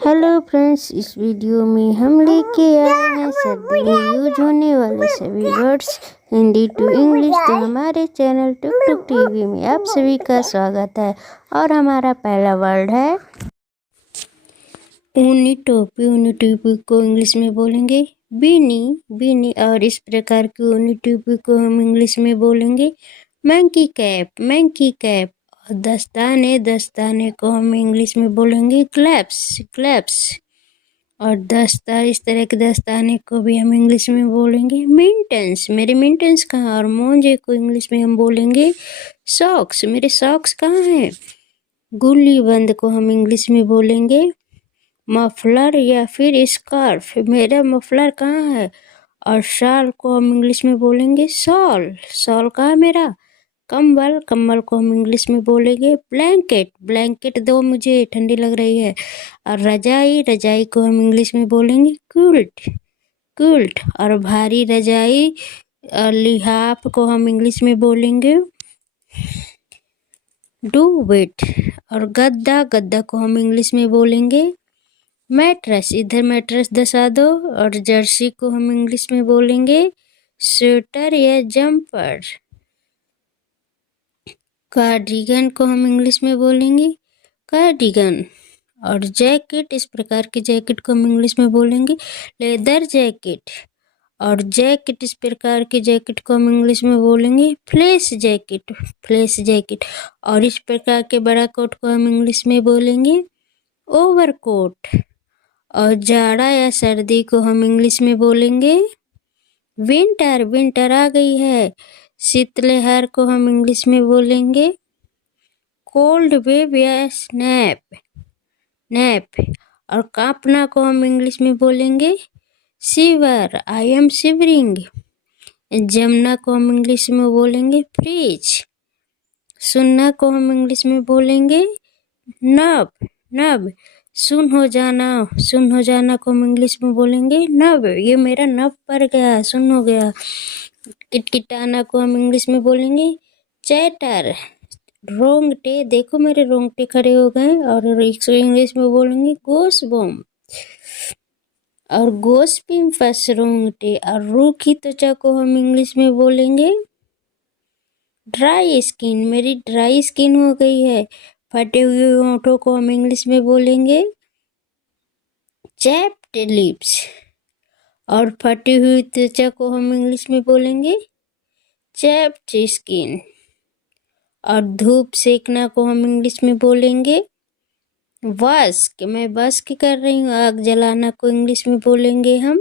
Hello friends, इस video में हम लेके आए हैं सर्दी में यूज होने वाले सभी वर्ड्स हिंदी टू इंग्लिश। तो हमारे चैनल टुक टुक टीवी में आप सभी का स्वागत है। और हमारा पहला वर्ड है ऊनी टोपी। ऊनी टोपी को इंग्लिश में बोलेंगे बीनी बीनी। और इस प्रकार की ऊनी टोपी को हम इंग्लिश में बोलेंगे मंकी कैप मंकी कैप। और दस्ताने दस्ताने को हम इंग्लिश में बोलेंगे क्लैप्स क्लैप्स। और इस तरह के दस्ताने को भी हम इंग्लिश में बोलेंगे मिंटन्स। मेरे मिंटन्स कहाँ। और मोजे को इंग्लिश में हम बोलेंगे सॉक्स। मेरे सॉक्स कहाँ हैं। गुल्ली बंद को हम इंग्लिश में बोलेंगे मफलर या फिर स्कार्फ। मेरा मफलर कहाँ है। और शाल को हम इंग्लिश में बोलेंगे शॉल। शॉल कहाँ मेरा। कंबल कंबल को हम इंग्लिश में बोलेंगे ब्लैंकेट ब्लैंकेट दो मुझे, ठंडी लग रही है। और रजाई रजाई को हम इंग्लिश में बोलेंगे क्विल्ट क्विल्ट। और भारी रजाई लिहाफ को हम इंग्लिश में बोलेंगे डूवेट। और गद्दा गद्दा को हम इंग्लिश में बोलेंगे मैट्रेस। इधर मैट्रेस दसा दो। और जर्सी को हम इंग्लिश में बोलेंगे स्वेटर या जंपर। कार्डिगन को हम इंग्लिश में बोलेंगे कार्डिगन। और जैकेट, इस प्रकार की जैकेट को हम इंग्लिश में बोलेंगे लेदर जैकेट। और जैकेट, इस प्रकार की जैकेट को हम इंग्लिश में बोलेंगे फ्लेस जैकेट फ्लेस जैकेट। और इस प्रकार के बड़ा कोट को हम इंग्लिश में बोलेंगे ओवरकोट। और जाड़ा या सर्दी को हम इंग्लिश में बोलेंगे विंटर विंटर आ गई है। शीतलहर को हम इंग्लिश में बोलेंगे कोल्ड वेव या स्नैप नैप। और कांपना को हम इंग्लिश में बोलेंगे शिवर, आई एम शिवरिंग। जमना को हम इंग्लिश में बोलेंगे फ्रीज। सुनना को हम इंग्लिश में बोलेंगे नब नब। सुन हो जाना को हम इंग्लिश में बोलेंगे नब। ये मेरा नब पर गया, सुन हो गया। किटकिटाना को हम इंग्लिश में बोलेंगे चैटर। रोंगटे, देखो मेरे रोंगटे खड़े हो गए। और इंग्लिश में बोलेंगे गोस बम। और गोस पिम्पस रोंगटे। और रूखी त्वचा को हम इंग्लिश में बोलेंगे ड्राई स्किन। मेरी ड्राई स्किन हो गई है। फटे हुए होंठों को हम इंग्लिश में बोलेंगे चैप्ड लिप्स। और फटी हुई त्वचा को हम इंग्लिश में बोलेंगे चैप्ड स्किन। और धूप सेकना को हम इंग्लिश में बोलेंगे वस्क। मैं बस्क कर रही हूँ। आग जलाना को इंग्लिश में बोलेंगे हम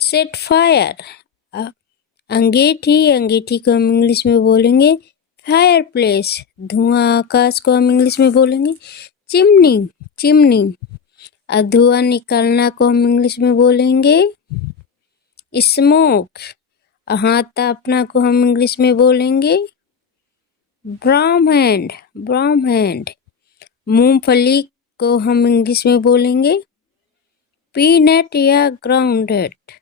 सेट फायर। अंगीठी को हम इंग्लिश में बोलेंगे फायर प्लेस। धुआं आकाश को हम इंग्लिश में बोलेंगे चिमनी। और धुआं निकलना को हम इंग्लिश में बोलेंगे स्मोक। हाथ तापना को हम इंग्लिश में बोलेंगे ब्राउन हैंड। मूंगफली को हम इंग्लिश में बोलेंगे पीनट या ग्राउंडनट।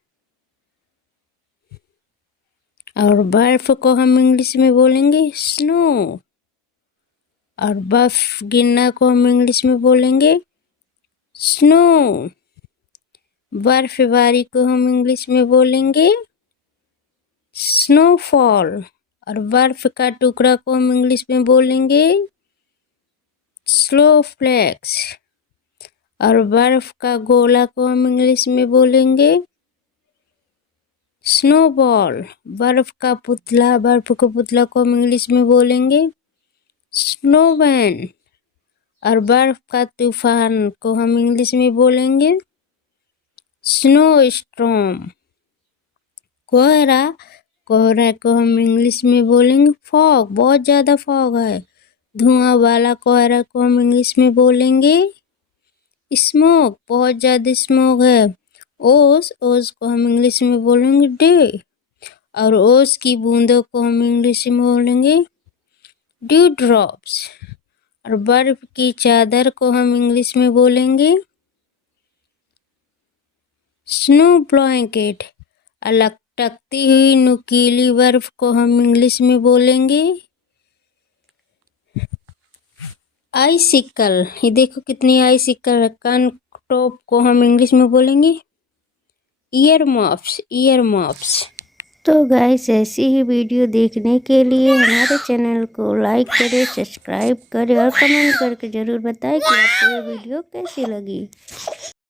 और बर्फ को हम इंग्लिश में बोलेंगे स्नो। और बर्फ गिरना को हम इंग्लिश में बोलेंगे स्नो। बर्फबारी को हम इंग्लिश में बोलेंगे स्नोफॉल। और बर्फ का टुकड़ा को हम इंग्लिश में बोलेंगे स्नोफ्लेक्स। और बर्फ का गोला को हम इंग्लिश में बोलेंगे स्नोबॉल। बर्फ का पुतला को हम इंग्लिश में बोलेंगे स्नोमैन। और बर्फ का तूफान को हम इंग्लिश में बोलेंगे स्नो स्टॉर्म। कोहरा को हम इंग्लिश में बोलेंगे फॉग। बहुत ज़्यादा फॉग है। धुआं वाला कोहरा को हम इंग्लिश में बोलेंगे स्मोक। बहुत ज़्यादा स्मोक है। ओस को हम इंग्लिश में बोलेंगे डे। और ओस की बूंदों को हम इंग्लिश में बोलेंगे ड्यू ड्रॉप्स। और बर्फ की चादर को हम इंग्लिश में बोलेंगे स्नो ब्लैंकेट। टकती हुई नुकीली बर्फ को हम इंग्लिश में बोलेंगे आइसिकल, ये देखो कितनी आइसिकल है। कान टॉप को हम इंग्लिश में बोलेंगे ईयर मफ्स, ईयर मफ्स। तो गाइस ऐसी ही वीडियो देखने के लिए हमारे चैनल को लाइक करें, सब्सक्राइब करें और कमेंट करके ज़रूर बताएं कि आपको ये वीडियो कैसी लगी।